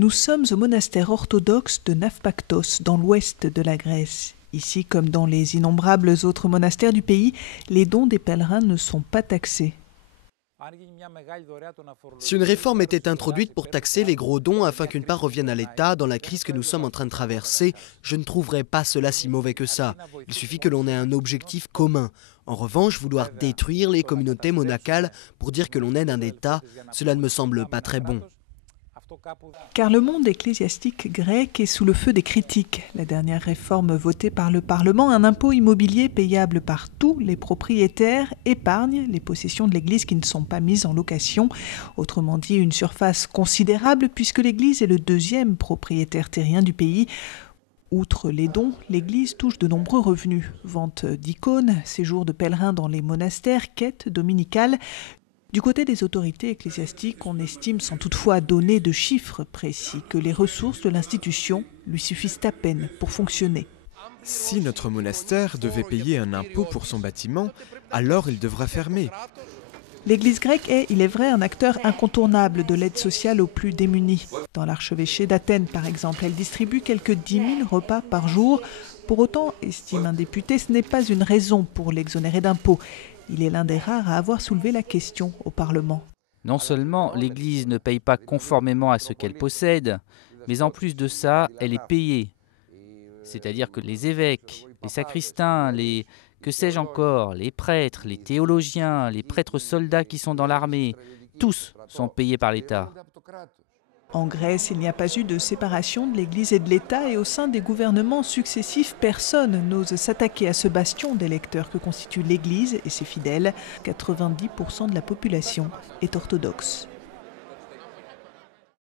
Nous sommes au monastère orthodoxe de Nafpaktos, dans l'ouest de la Grèce. Ici, comme dans les innombrables autres monastères du pays, les dons des pèlerins ne sont pas taxés. Si une réforme était introduite pour taxer les gros dons afin qu'une part revienne à l'État dans la crise que nous sommes en train de traverser, je ne trouverais pas cela si mauvais que ça. Il suffit que l'on ait un objectif commun. En revanche, vouloir détruire les communautés monacales pour dire que l'on aide un État, cela ne me semble pas très bon. Car le monde ecclésiastique grec est sous le feu des critiques. La dernière réforme votée par le Parlement, un impôt immobilier payable par tous les propriétaires, épargne les possessions de l'Église qui ne sont pas mises en location. Autrement dit, une surface considérable puisque l'Église est le deuxième propriétaire terrien du pays. Outre les dons, l'Église touche de nombreux revenus. Vente d'icônes, séjour de pèlerins dans les monastères, quêtes dominicales. Du côté des autorités ecclésiastiques, on estime sans toutefois donner de chiffres précis que les ressources de l'institution lui suffisent à peine pour fonctionner. Si notre monastère devait payer un impôt pour son bâtiment, alors il devra fermer. L'Église grecque est, il est vrai, un acteur incontournable de l'aide sociale aux plus démunis. Dans l'archevêché d'Athènes, par exemple, elle distribue quelques 10 000 repas par jour. Pour autant, estime un député, ce n'est pas une raison pour l'exonérer d'impôts. Il est l'un des rares à avoir soulevé la question au Parlement. Non seulement l'Église ne paye pas conformément à ce qu'elle possède, mais en plus de ça, elle est payée. C'est-à-dire que les évêques, les sacristains, que sais-je encore, les prêtres, les théologiens, les prêtres soldats qui sont dans l'armée, tous sont payés par l'État. En Grèce, il n'y a pas eu de séparation de l'Église et de l'État et au sein des gouvernements successifs, personne n'ose s'attaquer à ce bastion d'électeurs que constitue l'Église et ses fidèles. 90% de la population est orthodoxe.